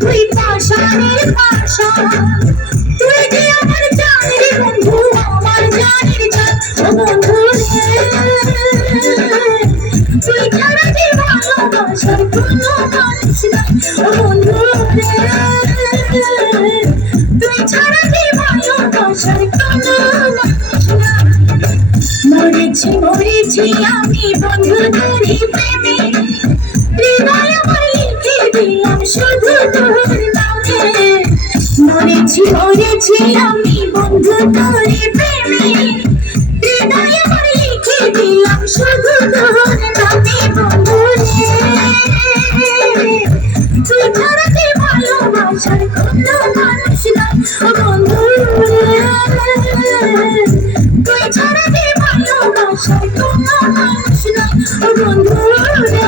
তুই পাশানের পাশা, তুই যে আমার জানের বন্ধু, আমার জানের জান। ও বন্ধু রে, তুই ছাড়া যে ভালোবাসার কোনো মানুষ নাই। ও বন্ধু রে, তুই ছাড়া যে ভালোবাসার কোনো মানুষ নাই। মরেছি মরেছি আমি বন্ধু তোরই প্রেমে, হৃদয় আমার লিখে দিলাম শুধু তোর নামে। মরেছি মরেছি আমি বন্ধু তোরই প্রেমে, হৃদয় আমার লিখে দিলাম শুধু তোর নামে। বন্ধু রে, তুই ছাড়া যে ভালোবাসার কোনো মানুষ নাই। ও বন্ধু রে, তুই ছাড়া যে ভালোবাসার কোনো মানুষ নাই। ও বন্ধু রে।